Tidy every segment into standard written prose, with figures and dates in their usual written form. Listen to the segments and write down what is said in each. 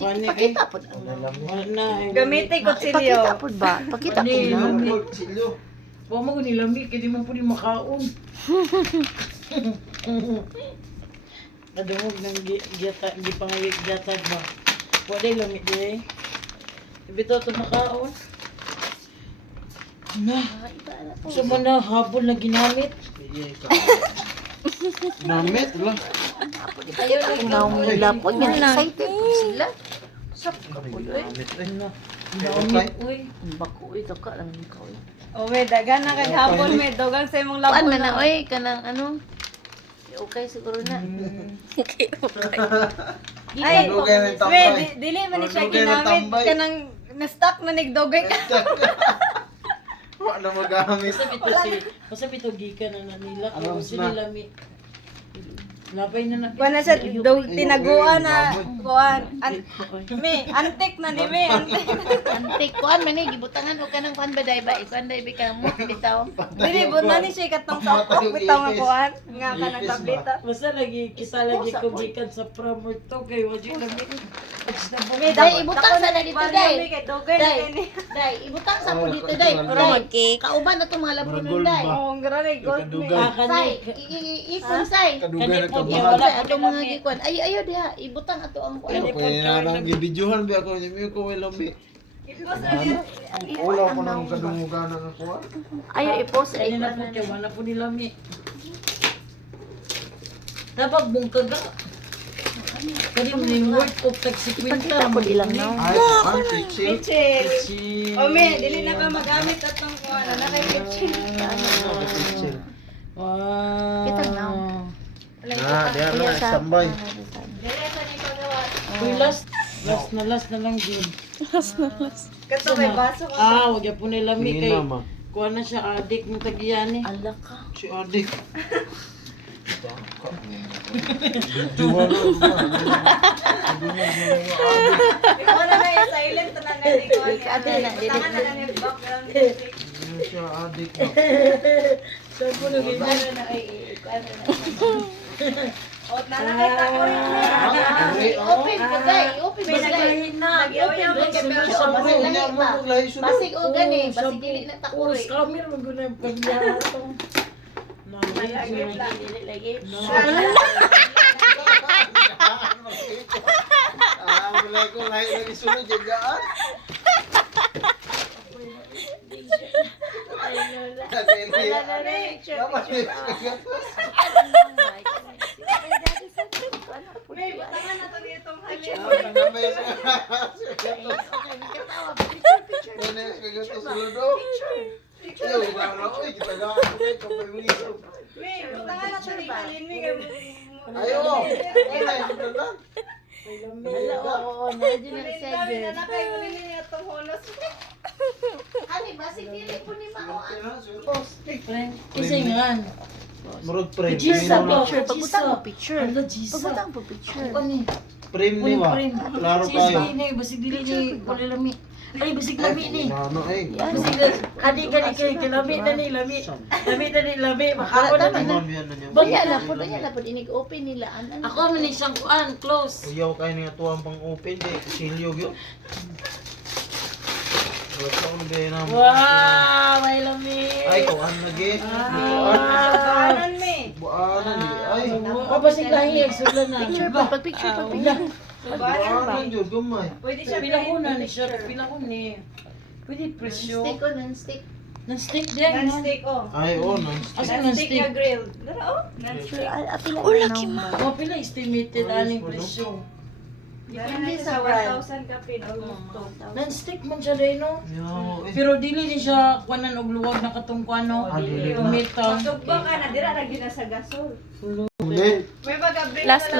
Pakita po. Gamitin ko silyo. Pakita po ba? Pakita po na. Huwag mo nilami, kaya di mo po ni makaon. Nadungog ng giyata, hindi pa nga giyatag ba? Wala yung lamit din eh. Ibito ito makaon. Na, sa mga habol na ginamit. Namit lang. Nila po. Excited po sila. Sap ka po doon. Namit, uy. Bako, ito ka lang ikaw. Uwe, dagan na kag hapon, may dogang sa imong Kuan labon. man na, oy, kanang ano. Okay siguro na. Okay, okay. Ay, Dugay na yung we, tambay. dili man ni siya Dugay na ginamit. tambay. Kanang na-stuck na nigdogay ka. Wala magamit. Masab ito gikan na nila. Alam Kung na. sinilami. Labay na na. Kuan na siya, tinaguan na. Kuan. Me, antik na ni me, antik. Antik kuan man ni gibutangan og kanang kuan ba dai ba? Kuan dai ba kanang mo bitaw. Dili, but na ni siya katong sapok. Bitaw nga kuan. Nga ka nagtablita. Basta lagi, kita lagi ko gikan sa pramor to. Kay wajib lagi. Me, Dai, ibutang sa na dito, Day. Kay dogay na Dai, kay ni. dai, ibutang sa po dito dai. Dai, kauban na tong mga labunon dai. Oh, ang grabe, gold me. Say, ipon say. Kadugay na Yung kabahan. say ato mga gikuan. Ayo diha, ibutang ato ang kuan. Ano kaya na nang gibidyohan ba ako niyo ko wala mi. Wala ko nang kadungugan ng ako. Ayo i-post ay Kaya na po kaya wala po nila mi. Dapat bungkag ka. Kaya mo yung word of tag 50. Pakita ko ilang now. Ay, kitchen. Kitchen. O me, dili na ka magamit atong kuan na kay kitchen. Kitchen. Wow. Kita now. Na, diyan na standby. Dili sa ni pagawa. Uy, last na lang din. Kato may baso ka. Wag ya po nila mi kay. Hindi naman. Kuha na siya adik ng tagiyan eh. Ala ka. Si Adik. Jual Ikaw na na silent na na ni kuan. Ate na, dili Tangan na ni background music. si Adik. Saan po naging Na ay kuan na. O na na kay tako rin. Open ko dai, open mo dai. Nagyaw-yaw Open ka mo pero siya, basig lahi pa. Basig o gani, Oo, basig dili na Puro takuri. scammer mo guna yung pagyatong. Malagit lang. Dili lagi. Mulai ko lahi lagi sunod jagaan. May tangan na to nitong halin. May tangan na to ni halin mi kay Ayo, Ala oo, medyo na siya Dami good. na kay mo ni atong holos. Ani basig dili po ni mao. Kasi nga. Murag frame. Jesus, Sa Ano? picture, pagbutang mo picture. Ano, Jesus? Pagbutang mo picture. Ano ni? Frame ni ba? Klaro Sis, kayo. ni, basig dili ni, wala lami. Ay, basig lami ni. Ano eh? Basig kani kay lami na ni, lami. Lami na ni, lami. Makako na ni. Ma'am, yan na niya. Baya na po inig-open nila. Ano? Ako man isang kuan, close. Uyaw kayo niya tuwang pang open eh. Silyo yun. Wala ko na ba na. Wow, may lami. Ay, kuhan lagi. Kanan mi. Buanan eh. Ay, Basig lahi, sula na. Picture pa, pag-picture pa, picture. buanan yun. Gamay. Pwede siya Pila ko na ni siya, pila ko ni. Pwede presyo. Non-stick o non-stick. Non-stick din, no? non-stick oh. Ay, oh, non. Asa Non-stick non-stick? na grill. Dara oh, non-stick. Apila na now. Oh, pila estimated aning presyo. Depende sa 1,000 ka pin almost 2,000. Non-stick man siya din, no? Yo, eh. Pero dili ni siya kuanan og luwag na katong kuano. dili na. Kumita. Sugba ka na dira ra gyud na sa gasol. Hindi. May pag-break Last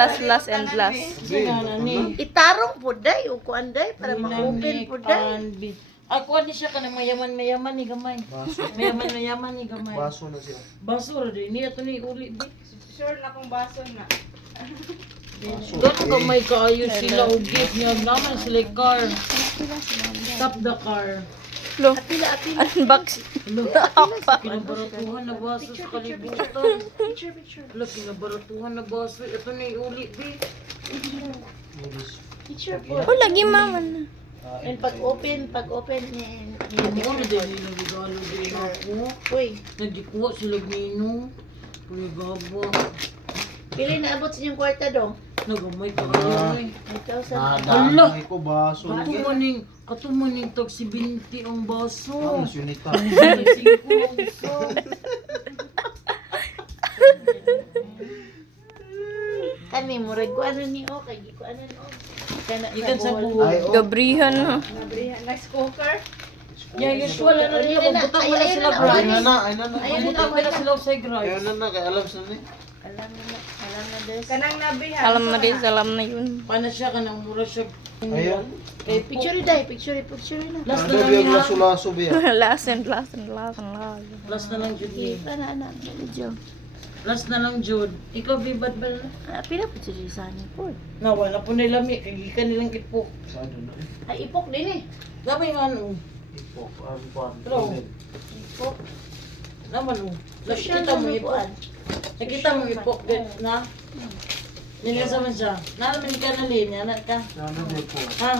and last. Sige na ni. Itarong po day, o kuan day, para ma-open po day. Ako ni siya kanang mayaman ni gamay. Baso. Mayaman ni gamay. Baso na siya. Basura din ni ato ni uli di. Sure na kung baso na. Ganun gamay kaayo sila og gift niya naman sila car. Stop the car. Apila. Unbox. Kinabaratuhan na baso sa kalibutan. Picture. Wala, kinabaratuhan na baso. Ito na uli di. Picture po. Oh, lagi maman. And pag-open ni Ano na din yung regalo din ako? Uy, Nagikuha sila Nino. Regabo. pili na abot sa inyong kwarta dong. Nagamay ka kayo eh. 1,000. Nadamay ko baso. Katumaning tag si Binti ang baso. Ano, sunita. Singko ang isa. Kani mo reg ko ano ni o kay ko ano no. Kana Ikan sa buhol. buhol. Ay, oh. Gabrihan na. Nice cooker. Yeah, usual ano nila. Butang mo na sila Ay, Bryce. na na, ay na na. Butang mo na sila sa Ay Bryce. na na, kay alam sa ni. Alam na des. Kanang nabihan. Ano Ano eh. alam na din, alam na yun. Paano siya ka nang mura siya. Ayun. Kay picture dai, picture na. Last Ano na lang biyang niya. laso-laso biya. Lasan. Last na lang Jude. Kita na anak medyo. Last na lang Jude. Ikaw bibad ba na? Pila po sa sani po. Nawala po nila mi. Kagikan nilang kitpo. Saan na eh? Ay ipok din eh. Dami nga ano. Ipok, ang pan. Pero, Ipok. naman oh. Social Nakita mo na ipok. Nakita mo ipok din na? Nilasa man siya. Nalaman ka na linya. Anak ka. Saan na din po? Ha?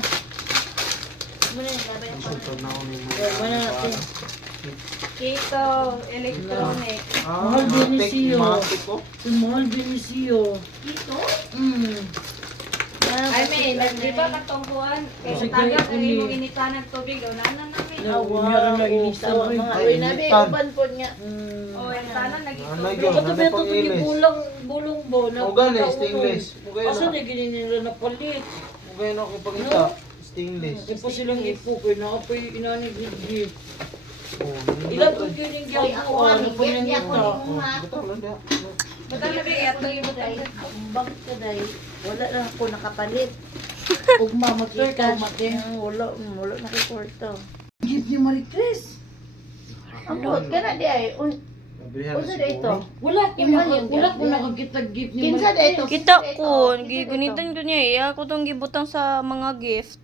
Muna yung babay pa. Sultan na ako ni Kaya wala natin. Kito, electronic. Mahal din ni Siyo. Matik ko. Mahal din ni Siyo. Ito? Ay, may, di ba katungkuhan? Kaya Sige, taga ka uli. yung initan ng tubig. O, nana namin. Meron na inista Tawa rin. mga Ay, uy nabi initan. uban po niya. O, initan Ano nagitubig. yun? Kato Ano ba pang ito ilis? bulong bo? O gani, stainless. O gani Asa na. na gini nila napalit? O gani na ako pagkita. Stainless. Di pa silang ipo kay nakapay inani gid. Oh, Ilan po yun yung Ay gyapon? ako Ano ani, po yung di ako ito? ni mo ha. Bitaw lang diya. Batang nabigay at lagi mo Day, bakit ka day? Wala lang ako nakapalit. Ugma matay ka mate. Wala na kay kwarto. Gift ni Marie Chris. Ang buot ka na di ay. Nabrihan na Usa si na ito. Puri. Wala ko Iman na yung wala ko gift. nakakita gift ni Kinsa Marie da ito? Chris. Kita ko, gigunitan ko niya. Iya ko itong gibutang sa mga gift.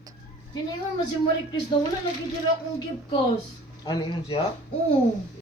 Tinayon mo si Marie Chris na wala nakitira akong gift cause. Ano yun siya? Oo.